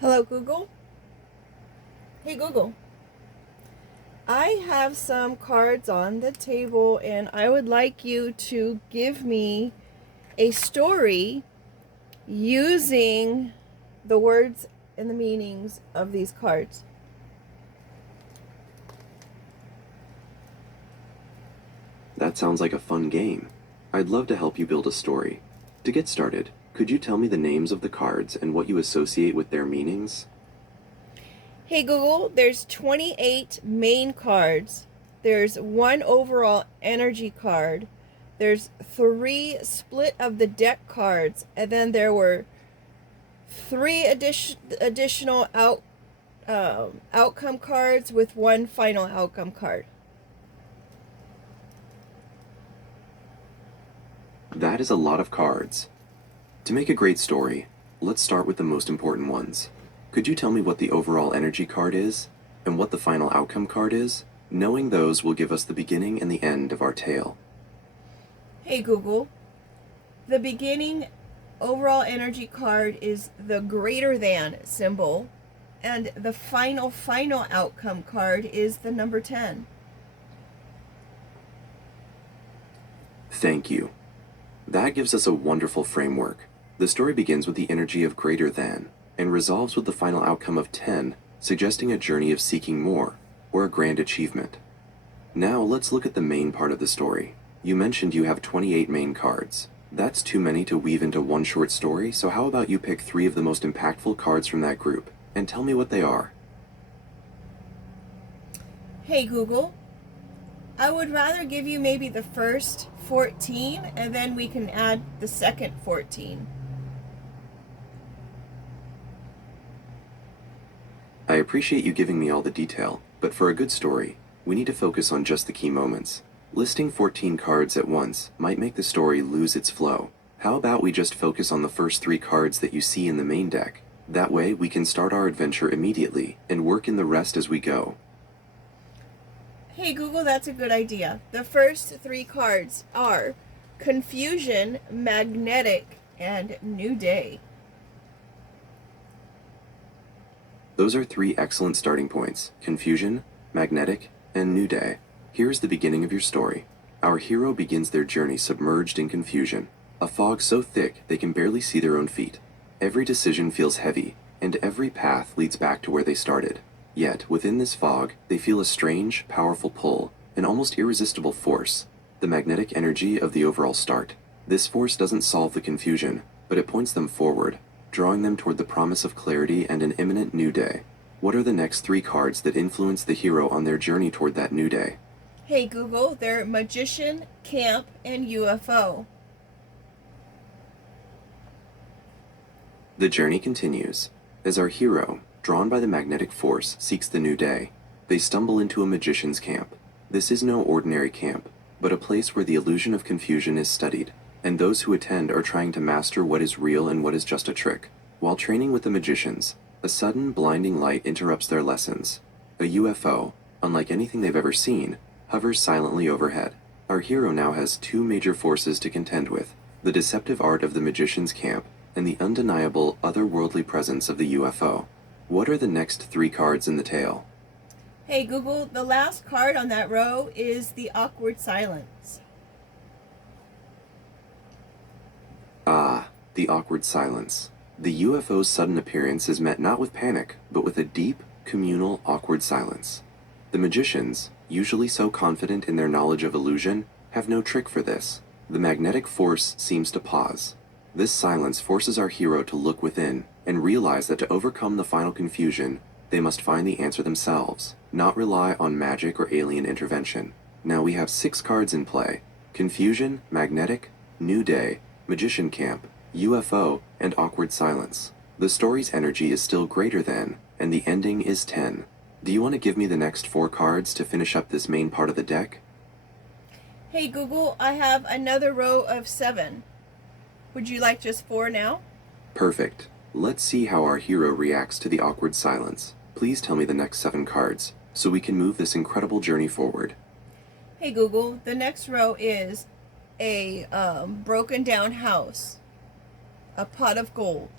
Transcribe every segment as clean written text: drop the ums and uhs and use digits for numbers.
Hello, Google. Hey, Google. I have some cards on the table, and I would like you to give me a story using the words and the meanings of these cards. That sounds like a fun game. I'd love to help you build a story. To get started, could you tell me the names of the cards and what you associate with their meanings? Hey, Google, there's 28 main cards. There's one overall energy card. There's 3 split of the deck cards, and then there were 3 additional outcome cards with 1 final outcome card. That is a lot of cards. To make a great story, let's start with the most important ones. Could you tell me what the overall energy card is, and what the final outcome card is? Knowing those will give us the beginning and the end of our tale. Hey Google, the beginning overall energy card is the greater than symbol, and the final outcome card is the number 10. Thank you. That gives us a wonderful framework. The story begins with the energy of greater than, and resolves with the final outcome of 10, suggesting a journey of seeking more, or a grand achievement. Now let's look at the main part of the story. You mentioned you have 28 main cards. That's too many to weave into one short story, so how about you pick 3 of the most impactful cards from that group, and tell me what they are. Hey Google, I would rather give you maybe the first 14, and then we can add the second 14. I appreciate you giving me all the detail, but for a good story, we need to focus on just the key moments. Listing 14 cards at once might make the story lose its flow. How about we just focus on the first 3 cards that you see in the main deck? That way we can start our adventure immediately and work in the rest as we go. Hey Google, that's a good idea. The first 3 cards are Confusion, Magnetic, and New Day. Those are 3 excellent starting points: Confusion, Magnetic, and New Day. Here's the beginning of your story. Our hero begins their journey submerged in confusion, a fog so thick they can barely see their own feet. Every decision feels heavy, and every path leads back to where they started. Yet, within this fog, they feel a strange, powerful pull, an almost irresistible force, the magnetic energy of the overall start. This force doesn't solve the confusion, but it points them forward, drawing them toward the promise of clarity and an imminent new day. What are the next 3 cards that influence the hero on their journey toward that new day? Hey Google, they're Magician, Camp, and UFO. The journey continues. As our hero, drawn by the magnetic force, seeks the new day, they stumble into a magician's camp. This is no ordinary camp, but a place where the illusion of confusion is studied, and those who attend are trying to master what is real and what is just a trick. While training with the magicians, a sudden blinding light interrupts their lessons. A UFO, unlike anything they've ever seen, hovers silently overhead. Our hero now has 2 major forces to contend with: the deceptive art of the magician's camp and the undeniable otherworldly presence of the UFO. What are the next 3 cards in the tale? Hey Google, the last card on that row is the Awkward Silence. Ah, the awkward silence. The UFO's sudden appearance is met not with panic, but with a deep, communal, awkward silence. The magicians, usually so confident in their knowledge of illusion, have no trick for this. The magnetic force seems to pause. This silence forces our hero to look within and realize that to overcome the final confusion, they must find the answer themselves, not rely on magic or alien intervention. Now we have 6 cards in play: Confusion, Magnetic, New Day, Magician Camp, UFO, and Awkward Silence. The story's energy is still greater than, and the ending is 10. Do you want to give me the next 4 cards to finish up this main part of the deck? Hey Google, I have another row of 7. Would you like just 4 now? Perfect. Let's see how our hero reacts to the awkward silence. Please tell me the next 7 cards, so we can move this incredible journey forward. Hey Google, the next row is a broken down house, a pot of gold,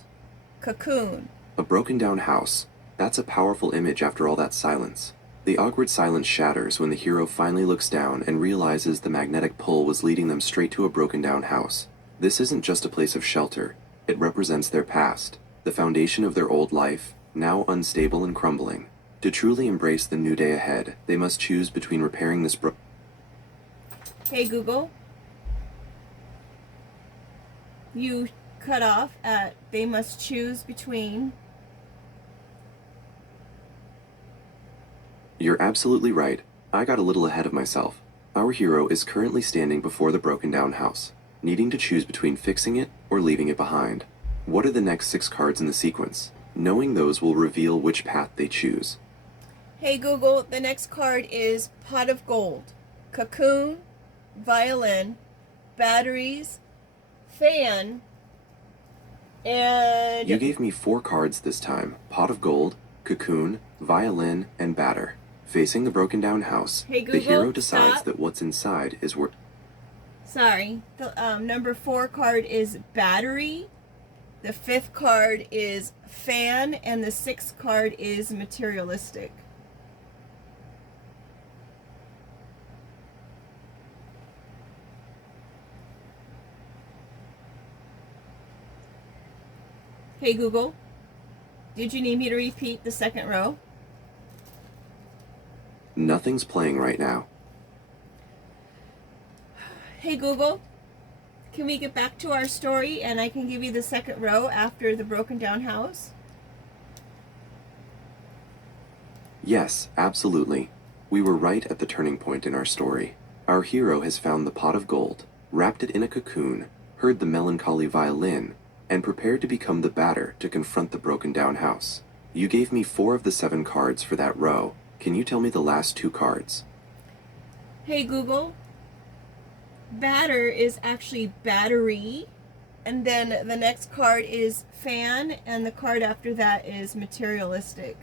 cocoon, A broken down house. That's a powerful image after all that silence. The awkward silence shatters when the hero finally looks down and realizes the magnetic pull was leading them straight to a broken down house. This isn't just a place of shelter, it represents their past, the foundation of their old life, now unstable and crumbling. To truly embrace the new day ahead, they must choose between repairing this Hey Google, you cut off at they must choose between. You're absolutely right. I got a little ahead of myself. Our hero is currently standing before the broken down house, needing to choose between fixing it or leaving it behind. What are the next 6 cards in the sequence? Knowing those will reveal which path they choose. Hey Google, the next card is Pot of Gold, Cocoon, Violin, Batteries, Fan, and... You gave me 4 cards this time. Pot of Gold, Cocoon, Violin, and Batter. Facing the broken down house, Hey Google, the hero decides stop. that what's inside is worth... Sorry, the number 4 card is Battery, the 5th card is Fan, and the 6th card is Materialistic. Hey Google, did you need me to repeat the second row? Nothing's playing right now. Hey Google, can we get back to our story and I can give you the second row after the broken down house? Yes, absolutely. We were right at the turning point in our story. Our hero has found the pot of gold, wrapped it in a cocoon, heard the melancholy violin, and prepared to become the batter to confront the broken down house. You gave me 4 of the 7 cards for that row. Can you tell me the last 2 cards? Hey Google, batter is actually battery, and then the next card is fan, and the card after that is materialistic.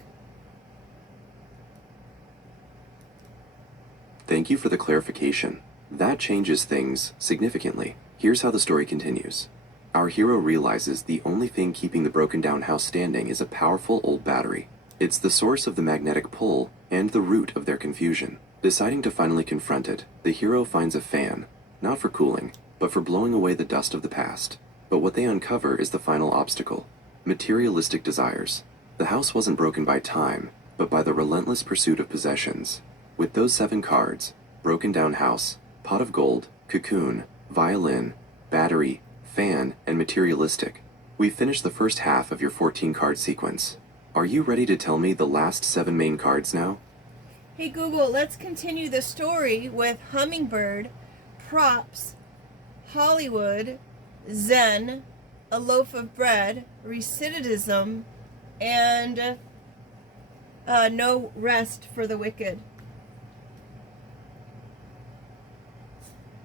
Thank you for the clarification. That changes things significantly. Here's how the story continues. Our hero realizes the only thing keeping the broken down house standing is a powerful old battery. It's the source of the magnetic pull and the root of their confusion. Deciding to finally confront it, the hero finds a fan, not for cooling, but for blowing away the dust of the past. But what they uncover is the final obstacle: materialistic desires. The house wasn't broken by time, but by the relentless pursuit of possessions. With those 7 cards, broken down house, pot of gold, cocoon, violin, battery, fan, and materialistic, we've finished the first half of your 14-card sequence. Are you ready to tell me the last 7 main cards now? Hey Google, let's continue the story with hummingbird, props, Hollywood, Zen, a loaf of bread, recidivism, and no rest for the wicked.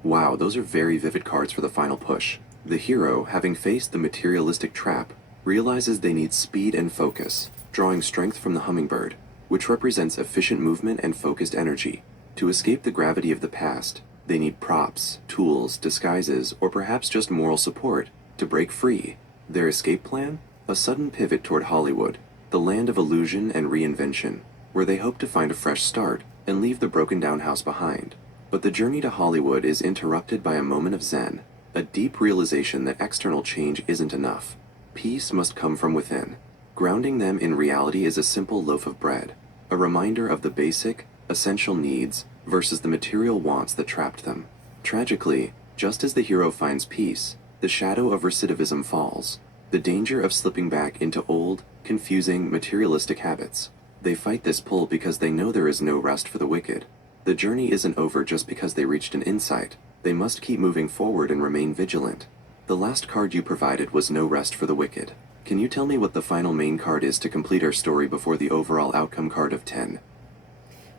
Wow, those are very vivid cards for the final push. The hero, having faced the materialistic trap, realizes they need speed and focus, drawing strength from the hummingbird, which represents efficient movement and focused energy. To escape the gravity of the past, they need props, tools, disguises, or perhaps just moral support to break free. Their escape plan? A sudden pivot toward Hollywood, the land of illusion and reinvention, where they hope to find a fresh start and leave the broken down house behind. But the journey to Hollywood is interrupted by a moment of zen, a deep realization that external change isn't enough. Peace must come from within. Grounding them in reality is a simple loaf of bread, a reminder of the basic, essential needs versus the material wants that trapped them. Tragically, just as the hero finds peace, the shadow of recidivism falls, the danger of slipping back into old, confusing, materialistic habits. They fight this pull because they know there is no rest for the wicked. The journey isn't over just because they reached an insight. They must keep moving forward and remain vigilant. The last card you provided was no rest for the wicked. Can you tell me what the final main card is to complete our story before the overall outcome card of 10?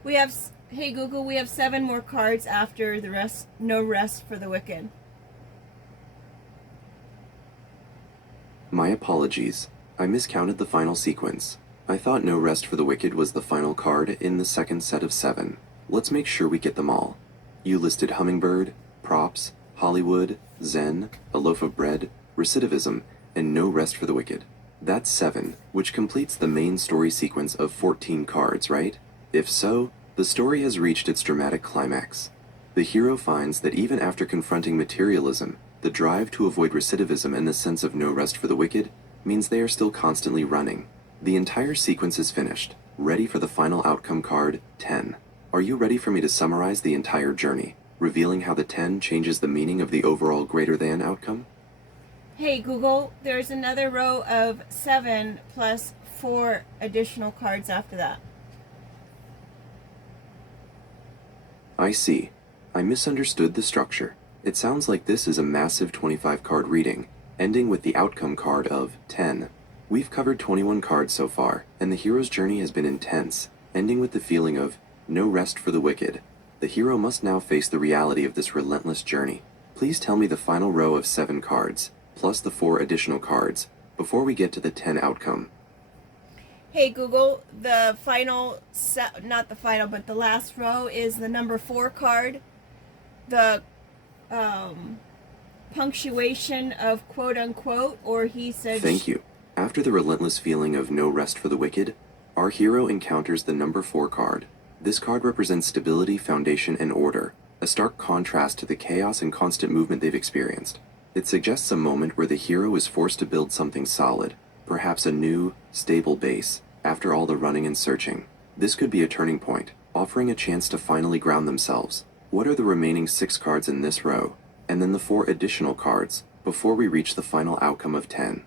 We have, hey Google, we have 7 more cards after the rest, no rest for the wicked. My apologies. I miscounted the final sequence. I thought no rest for the wicked was the final card in the second set of 7. Let's make sure we get them all. You listed hummingbird, props, Hollywood, Zen, a loaf of bread, recidivism, and no rest for the wicked. That's 7, which completes the main story sequence of 14 cards, right? If so, the story has reached its dramatic climax. The hero finds that even after confronting materialism, the drive to avoid recidivism and the sense of no rest for the wicked means they are still constantly running. The entire sequence is finished, ready for the final outcome card, 10. Are you ready for me to summarize the entire journey, revealing how the 10 changes the meaning of the overall greater than outcome? Hey Google, there's another row of 7 plus 4 additional cards after that. I see. I misunderstood the structure. It sounds like this is a massive 25 card reading, ending with the outcome card of 10. We've covered 21 cards so far, and the hero's journey has been intense, ending with the feeling of no rest for the wicked. The hero must now face the reality of this relentless journey. Please tell me the final row of 7 cards, plus the 4 additional cards, before we get to the 10 outcome. Hey Google, the final, not the final, but the last row is the number 4 card. The punctuation of quote unquote, or he said. Thank you. After the relentless feeling of no rest for the wicked, our hero encounters the number 4 card. This card represents stability, foundation, and order, a stark contrast to the chaos and constant movement they've experienced. It suggests a moment where the hero is forced to build something solid, perhaps a new, stable base, after all the running and searching. This could be a turning point, offering a chance to finally ground themselves. What are the remaining 6 cards in this row, and then the 4 additional cards, before we reach the final outcome of 10?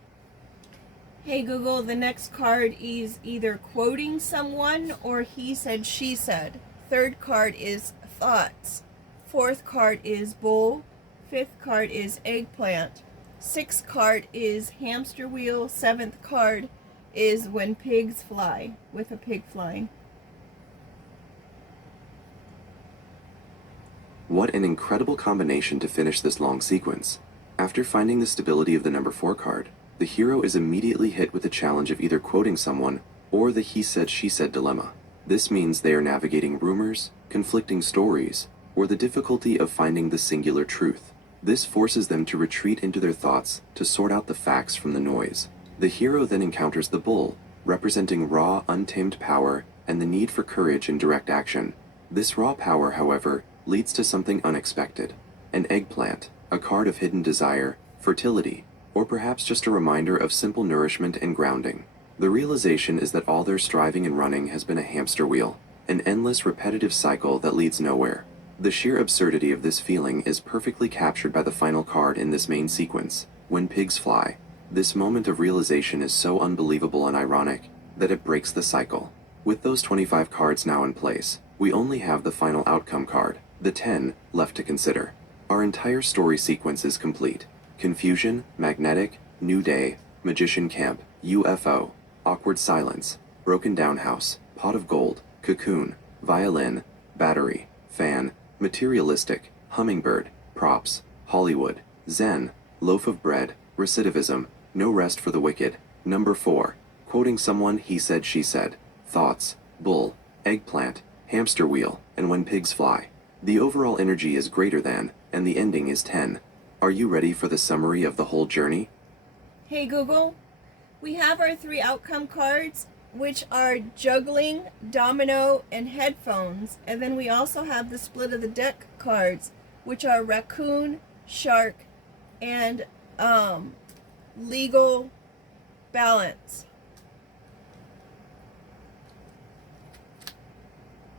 Hey Google, the next card is either quoting someone or he said, she said. Third card is thoughts. Fourth card is bull. Fifth card is eggplant. Sixth card is hamster wheel. Seventh card is when pigs fly, with a pig flying. What an incredible combination to finish this long sequence. After finding the stability of the number 4 card, the hero is immediately hit with the challenge of either quoting someone or the he said she said dilemma. This means they are navigating rumors, conflicting stories, or the difficulty of finding the singular truth. This forces them to retreat into their thoughts to sort out the facts from the noise. The hero then encounters the bull, representing raw, untamed power and the need for courage and direct action. This raw power, however, leads to something unexpected. An eggplant, a card of hidden desire, fertility, or perhaps just a reminder of simple nourishment and grounding. The realization is that all their striving and running has been a hamster wheel, an endless repetitive cycle that leads nowhere. The sheer absurdity of this feeling is perfectly captured by the final card in this main sequence, When Pigs Fly. This moment of realization is so unbelievable and ironic that it breaks the cycle. With those 25 cards now in place, we only have the final outcome card, the 10, left to consider. Our entire story sequence is complete. Confusion, magnetic, new day, magician camp, UFO, awkward silence, broken down house, pot of gold, cocoon, violin, battery, fan, materialistic, hummingbird, props, Hollywood, Zen, loaf of bread, recidivism, no rest for the wicked, number 4, quoting someone he said she said, thoughts, bull, eggplant, hamster wheel, and when pigs fly. The overall energy is greater than, and the ending is 10. Are you ready for the summary of the whole journey? Hey Google, we have our 3 outcome cards, which are juggling, domino, and headphones. And then we also have the split of the deck cards, which are raccoon, shark, and legal balance.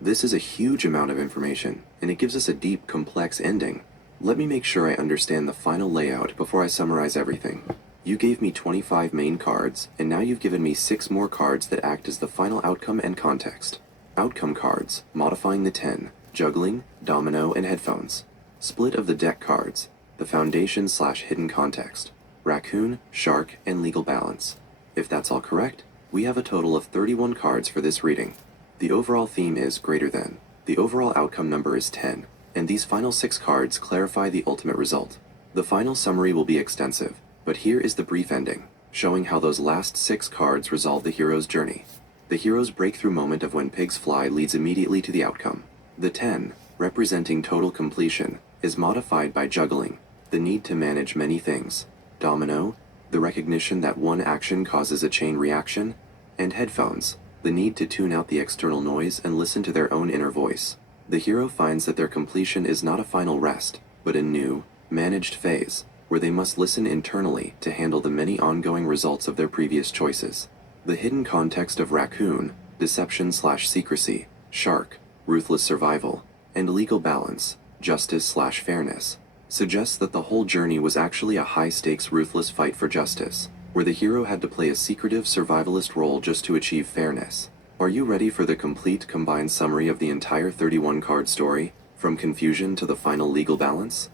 This is a huge amount of information, and it gives us a deep, complex ending. Let me make sure I understand the final layout before I summarize everything. You gave me 25 main cards, and now you've given me 6 more cards that act as the final outcome and context. Outcome cards, modifying the 10, juggling, domino, and headphones. Split of the deck cards, the foundation/hidden context, raccoon, shark, and legal balance. If that's all correct, we have a total of 31 cards for this reading. The overall theme is greater than. The overall outcome number is 10, and these final 6 cards clarify the ultimate result. The final summary will be extensive, but here is the brief ending, showing how those last 6 cards resolve the hero's journey. The hero's breakthrough moment of When Pigs Fly leads immediately to the outcome. The 10, representing total completion, is modified by juggling, the need to manage many things, domino, the recognition that one action causes a chain reaction, and headphones, the need to tune out the external noise and listen to their own inner voice. The hero finds that their completion is not a final rest, but a new, managed phase, where they must listen internally to handle the many ongoing results of their previous choices. The hidden context of raccoon, deception/secrecy, shark, ruthless survival, and legal balance, justice/fairness, suggests that the whole journey was actually a high-stakes ruthless fight for justice, where the hero had to play a secretive survivalist role just to achieve fairness. Are you ready for the complete combined summary of the entire 31-card story, from confusion to the final legal balance?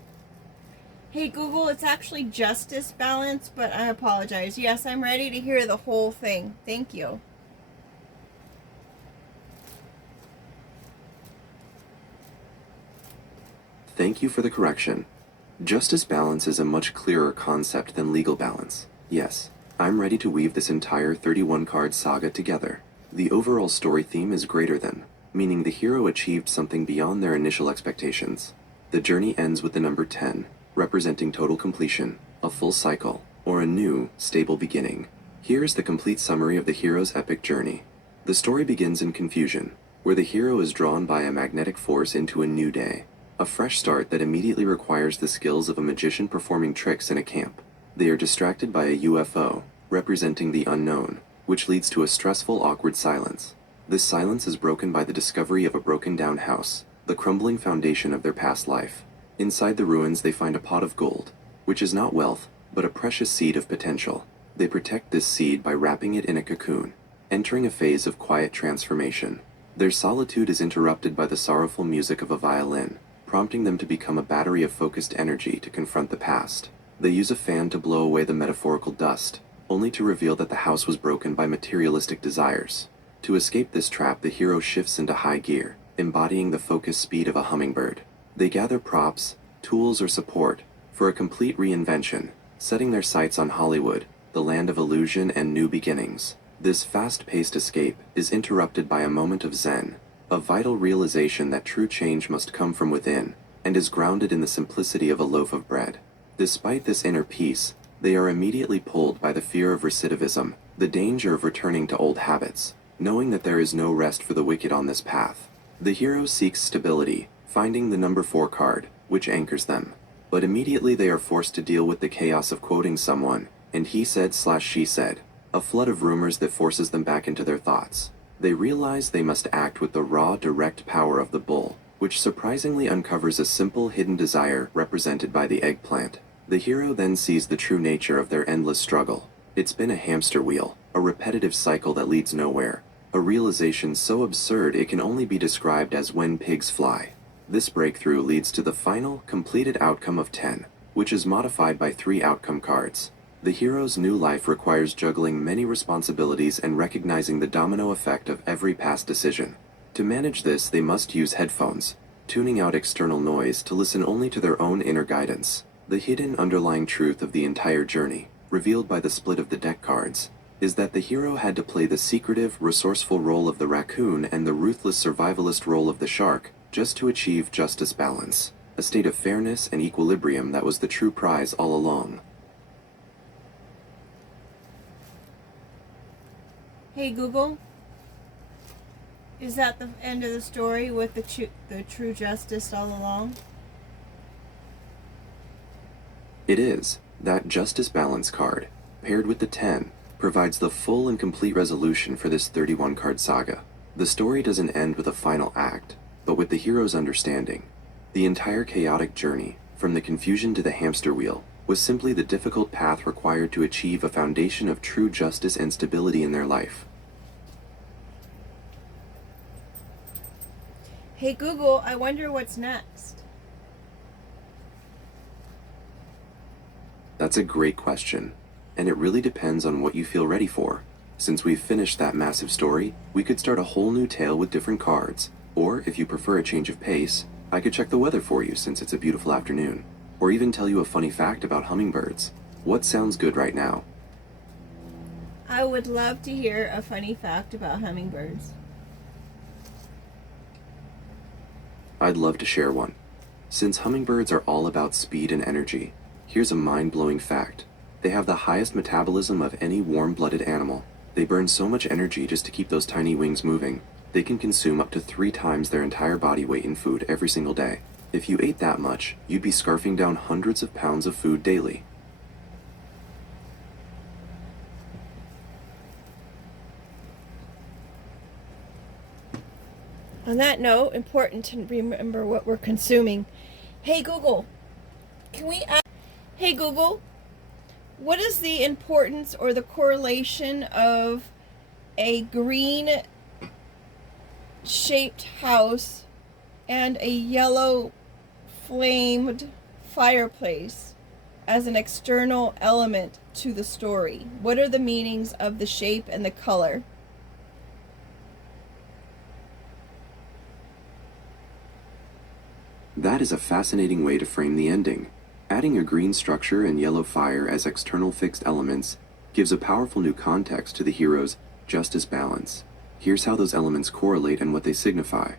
Hey Google, it's actually justice balance, but I apologize. Yes, I'm ready to hear the whole thing. Thank you. Thank you for the correction. Justice balance is a much clearer concept than legal balance. Yes, I'm ready to weave this entire 31-card saga together. The overall story theme is greater than, meaning the hero achieved something beyond their initial expectations. The journey ends with the number 10, representing total completion, a full cycle, or a new, stable beginning. Here's the complete summary of the hero's epic journey. The story begins in confusion, where the hero is drawn by a magnetic force into a new day. A fresh start that immediately requires the skills of a magician performing tricks in a camp. They are distracted by a UFO, representing the unknown, which leads to a stressful, awkward silence. This silence is broken by the discovery of a broken-down house, the crumbling foundation of their past life. Inside the ruins they find a pot of gold, which is not wealth, but a precious seed of potential. They protect this seed by wrapping it in a cocoon, entering a phase of quiet transformation. Their solitude is interrupted by the sorrowful music of a violin, prompting them to become a battery of focused energy to confront the past. They use a fan to blow away the metaphorical dust, only to reveal that the house was broken by materialistic desires. To escape this trap, the hero shifts into high gear, embodying the focused speed of a hummingbird. They gather props, tools, or support for a complete reinvention, setting their sights on Hollywood, the land of illusion and new beginnings. This fast-paced escape is interrupted by a moment of zen, a vital realization that true change must come from within, and is grounded in the simplicity of a loaf of bread. Despite this inner peace, they are immediately pulled by the fear of recidivism, the danger of returning to old habits, knowing that there is no rest for the wicked on this path. The hero seeks stability, finding the number 4 card, which anchors them. But immediately they are forced to deal with the chaos of quoting someone, and he said/she said, a flood of rumors that forces them back into their thoughts. They realize they must act with the raw, direct power of the bull, which surprisingly uncovers a simple hidden desire represented by the eggplant. The hero then sees the true nature of their endless struggle. It's been a hamster wheel, a repetitive cycle that leads nowhere, a realization so absurd it can only be described as when pigs fly. This breakthrough leads to the final, completed outcome of 10, which is modified by 3 outcome cards. The hero's new life requires juggling many responsibilities and recognizing the domino effect of every past decision. To manage this, they must use headphones, tuning out external noise to listen only to their own inner guidance. The hidden underlying truth of the entire journey, revealed by the split of the deck cards, is that the hero had to play the secretive, resourceful role of the raccoon and the ruthless survivalist role of the shark, just to achieve justice balance, a state of fairness and equilibrium that was the true prize all along. Hey Google, is that the end of the story with the true justice all along? It is. That justice balance card, paired with the 10, provides the full and complete resolution for this 31-card saga. The story doesn't end with a final act, but with the hero's understanding. The entire chaotic journey, from the confusion to the hamster wheel, was simply the difficult path required to achieve a foundation of true justice and stability in their life. Hey Google, I wonder what's next. That's a great question, and it really depends on what you feel ready for. Since we've finished that massive story, we could start a whole new tale with different cards, or if you prefer a change of pace, I could check the weather for you since it's a beautiful afternoon, or even tell you a funny fact about hummingbirds. What sounds good right now? I would love to hear a funny fact about hummingbirds. I'd love to share one. Since hummingbirds are all about speed and energy, here's a mind-blowing fact. They have the highest metabolism of any warm-blooded animal. They burn so much energy just to keep those tiny wings moving. They can consume up to 3 times their entire body weight in food every single day. If you ate that much, you'd be scarfing down hundreds of pounds of food daily. On that note, important to remember what we're consuming. Hey Google, Hey Google, what is the importance or the correlation of a green shaped house and a yellow flamed fireplace as an external element to the story? What are the meanings of the shape and the color? That is a fascinating way to frame the ending. Adding a green structure and yellow fire as external fixed elements gives a powerful new context to the hero's justice balance. Here's how those elements correlate and what they signify.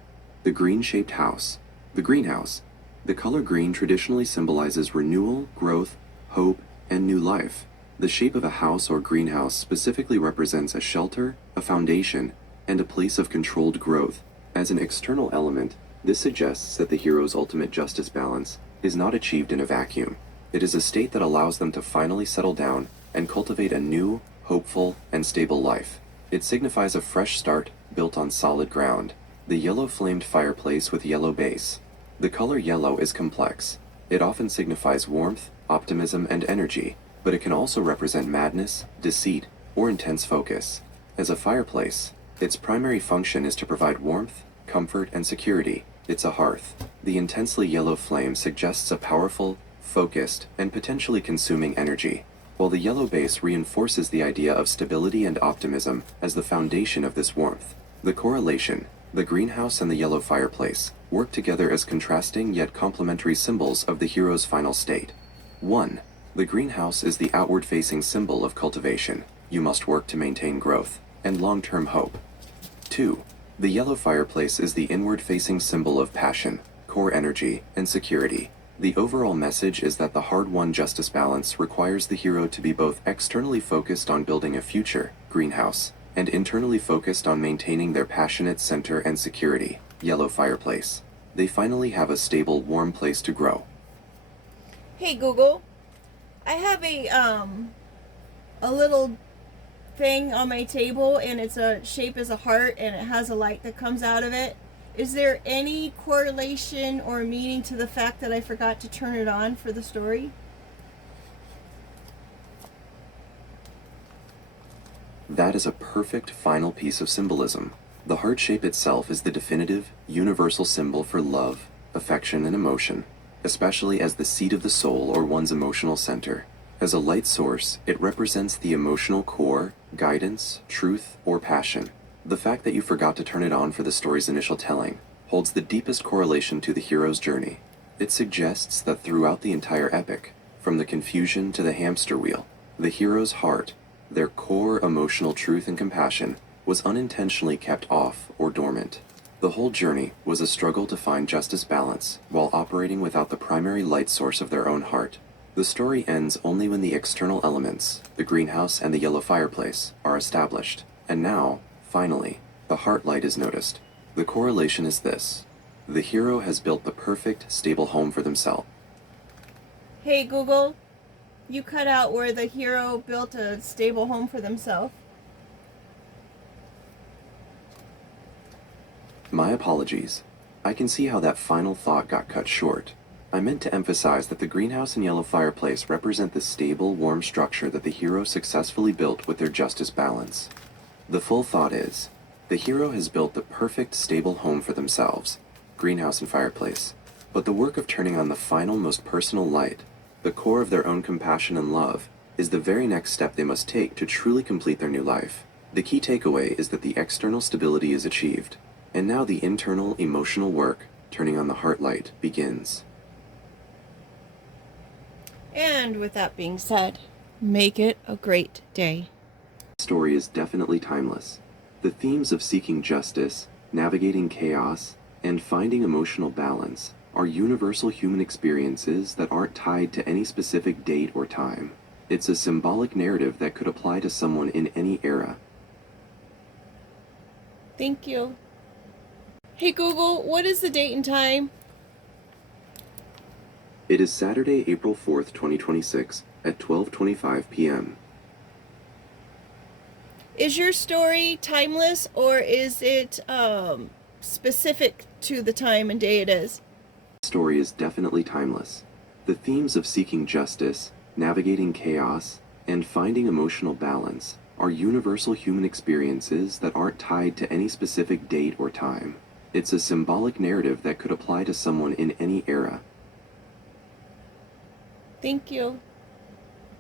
The green-shaped house. The greenhouse. The color green traditionally symbolizes renewal, growth, hope, and new life. The shape of a house or greenhouse specifically represents a shelter, a foundation, and a place of controlled growth. As an external element, this suggests that the hero's ultimate justice balance is not achieved in a vacuum. It is a state that allows them to finally settle down and cultivate a new, hopeful, and stable life. It signifies a fresh start built on solid ground. The yellow flamed fireplace with yellow base. The color yellow is complex. It often signifies warmth, optimism, and energy, but it can also represent madness, deceit, or intense focus. As a fireplace, its primary function is to provide warmth, comfort, and security. It's a hearth. The intensely yellow flame suggests a powerful, focused, and potentially consuming energy, while the yellow base reinforces the idea of stability and optimism as the foundation of this warmth. The correlation, the greenhouse and the yellow fireplace, work together as contrasting yet complementary symbols of the hero's final state. 1. The greenhouse is the outward-facing symbol of cultivation. You must work to maintain growth and long-term hope. 2. The yellow fireplace is the inward-facing symbol of passion, core energy, and security. The overall message is that the hard-won justice balance requires the hero to be both externally focused on building a future, greenhouse, and internally focused on maintaining their passionate center and security, yellow fireplace. They finally have a stable, warm place to grow. Hey Google, I have a little thing on my table, and it's a shape as a heart, and it has a light that comes out of it. Is there any correlation or meaning to the fact that I forgot to turn it on for the story? That is a perfect final piece of symbolism. The heart shape itself is the definitive, universal symbol for love, affection, and emotion, especially as the seat of the soul or one's emotional center. As a light source, it represents the emotional core, guidance, truth, or passion. The fact that you forgot to turn it on for the story's initial telling holds the deepest correlation to the hero's journey. It suggests that throughout the entire epic, from the confusion to the hamster wheel, the hero's heart, their core emotional truth and compassion, was unintentionally kept off or dormant. The whole journey was a struggle to find justice balance while operating without the primary light source of their own heart. The story ends only when the external elements, the greenhouse and the yellow fireplace, are established. And now, finally, the heart light is noticed. The correlation is this: the hero has built the perfect, stable home for themselves. Hey Google, you cut out where the hero built a stable home for themselves. My apologies. I can see how that final thought got cut short. I meant to emphasize that the greenhouse and yellow fireplace represent the stable, warm structure that the hero successfully built with their justice balance. The full thought is, the hero has built the perfect, stable home for themselves, greenhouse and fireplace, but the work of turning on the final, most personal light, the core of their own compassion and love, is the very next step they must take to truly complete their new life. The key takeaway is that the external stability is achieved, and now the internal, emotional work, turning on the heart light, begins. And with that being said, make it a great day. The story is definitely timeless. The themes of seeking justice, navigating chaos, and finding emotional balance are universal human experiences that aren't tied to any specific date or time. It's a symbolic narrative that could apply to someone in any era. Thank you. Hey Google, what is the date and time? It is Saturday, April 4th, 2026 at 12:25 p.m. Is your story timeless or is it specific to the time and day it is? The story is definitely timeless. The themes of seeking justice, navigating chaos, and finding emotional balance are universal human experiences that aren't tied to any specific date or time. It's a symbolic narrative that could apply to someone in any era. Thank you.